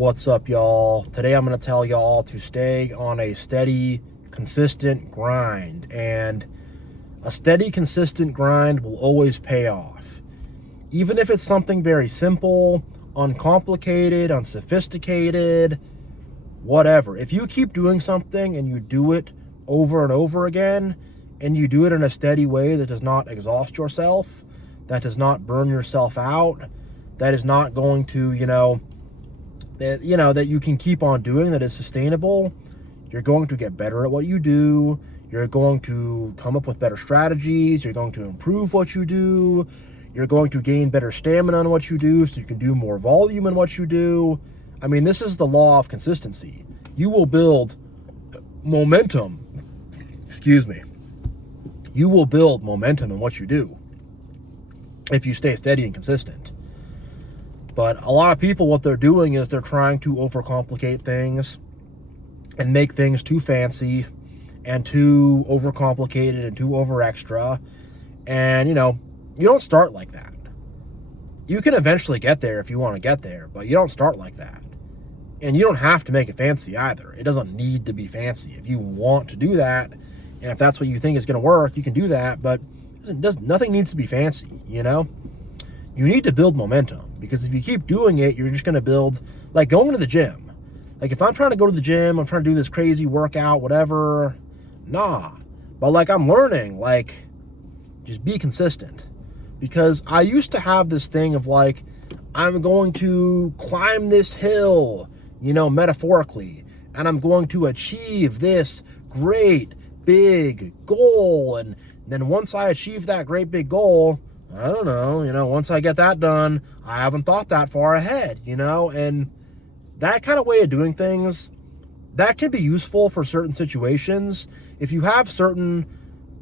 What's up, y'all? Today I'm going to tell y'all to stay on a steady, consistent grind. And a steady, consistent grind will always pay off. Even if it's something very simple, uncomplicated, unsophisticated, whatever. If you keep doing something and you do it over and over again, and you do it in a steady way that does not exhaust yourself, that does not burn yourself out, that is not going to, that you can keep on doing, that is sustainable, you're going to get better at what you do. You're going to come up with better strategies. You're going to improve what you do. You're going to gain better stamina in what you do so you can do more volume in what you do. I mean, this is the law of consistency. You will build momentum. You will build momentum in what you do if you stay steady and consistent. But a lot of people, what they're doing is they're trying to overcomplicate things and make things too fancy and too overcomplicated and too over extra. And, you don't start like that. You can eventually get there if you want to get there, but you don't start like that. And you don't have to make it fancy either. It doesn't need to be fancy. If you want to do that, and if that's what you think is going to work, you can do that, but nothing needs to be fancy, You need to build momentum, because if you keep doing it, you're just going to build, like going to the gym. Like if I'm trying to go to the gym, I'm trying to do this crazy workout, whatever, nah. But I'm learning, just be consistent. Because I used to have this thing of I'm going to climb this hill, metaphorically, and I'm going to achieve this great big goal. And then once I achieve that great big goal, I don't know, once I get that done, I haven't thought that far ahead, and that kind of way of doing things, that can be useful for certain situations. If you have certain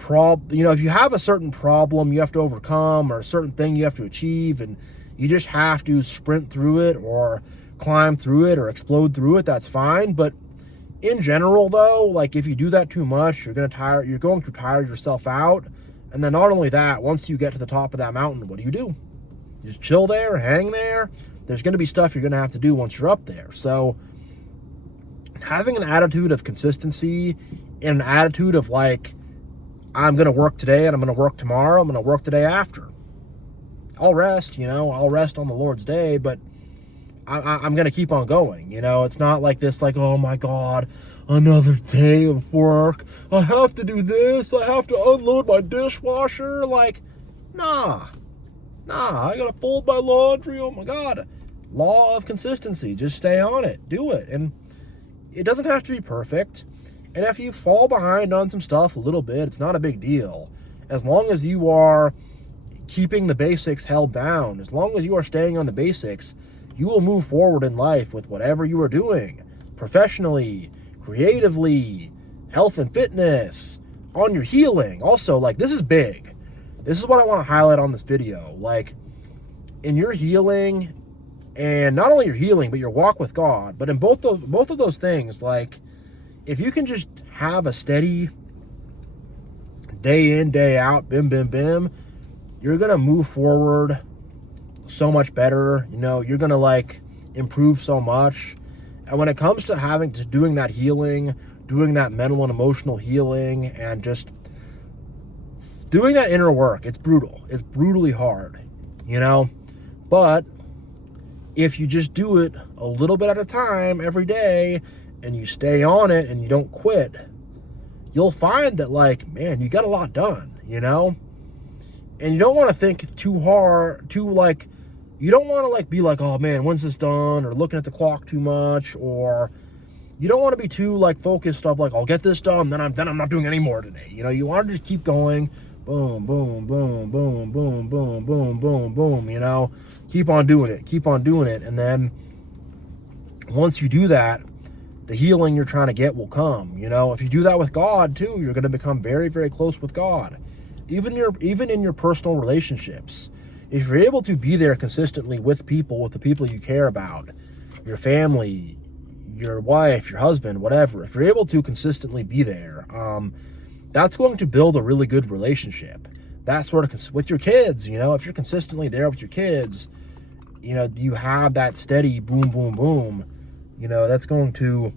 if you have a certain problem you have to overcome, or a certain thing you have to achieve, and you just have to sprint through it or climb through it or explode through it, that's fine. But in general, though, if you do that too much, you're going to tire yourself out. And then not only that, once you get to the top of that mountain, what do? You just chill there, hang there. There's going to be stuff you're going to have to do once you're up there. So having an attitude of consistency and an attitude of I'm going to work today and I'm going to work tomorrow, I'm going to work the day after. I'll rest, I'll rest on the Lord's day, but I'm going to keep on going. It's not like this, oh my God, another day of work. I have to do this. I have to unload my dishwasher. Nah, I got to fold my laundry. Oh my God. Law of consistency. Just stay on it. Do it. And it doesn't have to be perfect. And if you fall behind on some stuff a little bit, it's not a big deal. As long as you are keeping the basics held down, as long as you are staying on the basics, you will move forward in life with whatever you are doing, professionally, creatively, health and fitness, on your healing. Also, this is big. This is what I want to highlight on this video. In your healing, and not only your healing, but your walk with God, but in both of those things, if you can just have a steady day in, day out, bim, bim, bim, you're going to move forward so much better. You're going to improve so much. And when it comes to doing that healing, doing that mental and emotional healing, and just doing that inner work, it's brutal. It's brutally hard, But if you just do it a little bit at a time every day, and you stay on it and you don't quit, you'll find that man, you got a lot done, And you don't want to think too hard, you don't want to be oh man, when's this done? Or looking at the clock too much, or you don't want to be too focused of I'll get this done, then I'm not doing any more today. You want to just keep going, boom, boom, boom, boom, boom, boom, boom, boom, boom, keep on doing it. And then once you do that, the healing you're trying to get will come. If you do that with God too, you're going to become very, very close with God. Even in your personal relationships, if you're able to be there consistently with the people you care about, your family, your wife, your husband, whatever, if you're able to consistently be there, that's going to build a really good relationship. That sort of with your kids, if you're consistently there with your kids, you have that steady boom, boom, boom. That's going to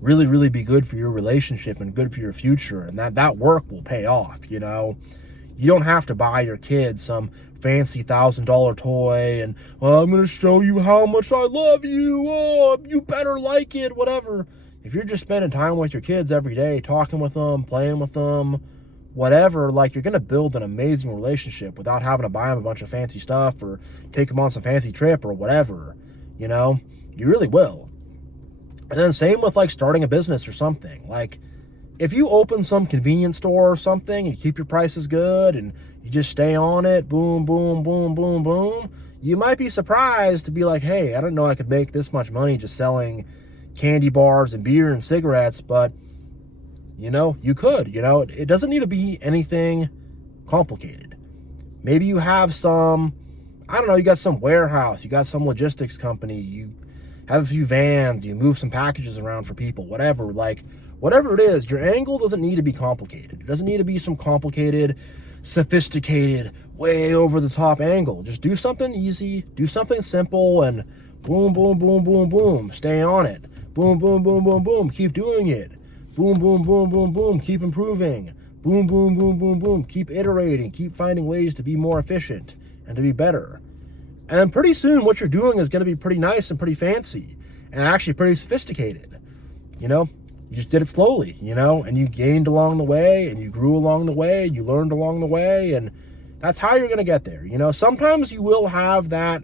really, really be good for your relationship and good for your future. And that work will pay off. You don't have to buy your kids some fancy $1,000 toy and, I'm going to show you how much I love you. Oh, you better like it, whatever. If you're just spending time with your kids every day, talking with them, playing with them, whatever, you're going to build an amazing relationship without having to buy them a bunch of fancy stuff or take them on some fancy trip or whatever. You really will. And then same with starting a business or something. If you open some convenience store or something, you keep your prices good and you just stay on it, boom, boom, boom, boom, boom, you might be surprised to be like, hey, I didn't know I could make this much money just selling candy bars and beer and cigarettes, but you could. It doesn't need to be anything complicated. Maybe you have some, I don't know, you got some warehouse, you got some logistics company, you have a few vans, you move some packages around for people, whatever. Whatever it is, your angle doesn't need to be complicated. It doesn't need to be some complicated, sophisticated, way over the top angle. Just do something easy, do something simple, and boom, boom, boom, boom, boom. Stay on it. Boom, boom, boom, boom, boom. Keep doing it. Boom, boom, boom, boom, boom. Keep improving. Boom, boom, boom, boom, boom. Keep iterating. Keep finding ways to be more efficient and to be better. And then pretty soon what you're doing is going to be pretty nice and pretty fancy and actually pretty sophisticated. You just did it slowly, and you gained along the way and you grew along the way and you learned along the way, and that's how you're going to get there. Sometimes you will have that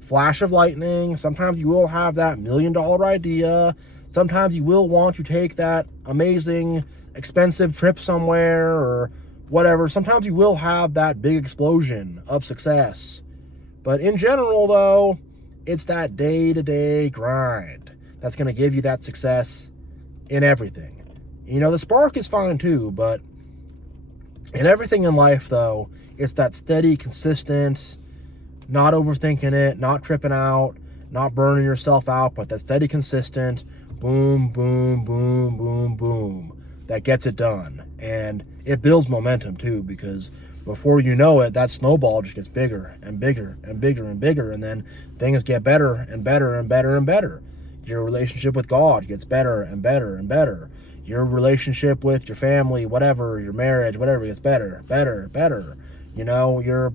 flash of lightning. Sometimes you will have that $1 million idea. Sometimes you will want to take that amazing, expensive trip somewhere or whatever. Sometimes you will have that big explosion of success. But in general, though, it's that day-to-day grind that's going to give you that success in everything. The spark is fine too, but in everything in life, though, it's that steady, consistent, not overthinking it, not tripping out, not burning yourself out, but that steady, consistent, boom, boom, boom, boom, boom, that gets it done. And it builds momentum too, because before you know it, that snowball just gets bigger and bigger and bigger and bigger, and then things get better and better and better and better. Your relationship with God gets better and better and better. Your relationship with your family, whatever, your marriage, whatever, gets better, better, better. Your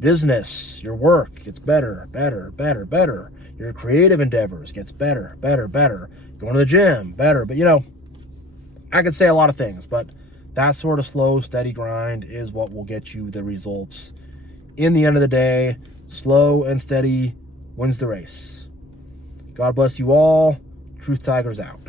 business, your work gets better, better, better, better. Your creative endeavors gets better, better, better. Going to the gym, better. But, I could say a lot of things, but that sort of slow, steady grind is what will get you the results. In the end of the day, slow and steady wins the race. God bless you all. Truth Tigers out.